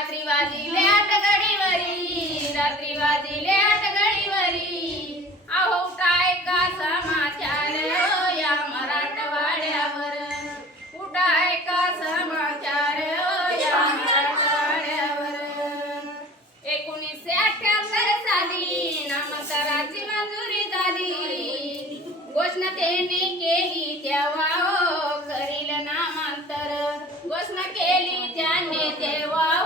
रात्री वाजिले आठ घडीवरी रात्री वाजिले आठ घडीवरी अहो काय का समाचार हो या मराठवाड्यावर? कुठाय का समाचार हो या मराठवाड्यावर? एकोणीसशे अठ्याहत्तर साली नामांतराची मंजुरी झाली. घोषणा त्यांनी केली तेव्हा हो करील नामांतर. घोषणा केली त्याने तेव्हा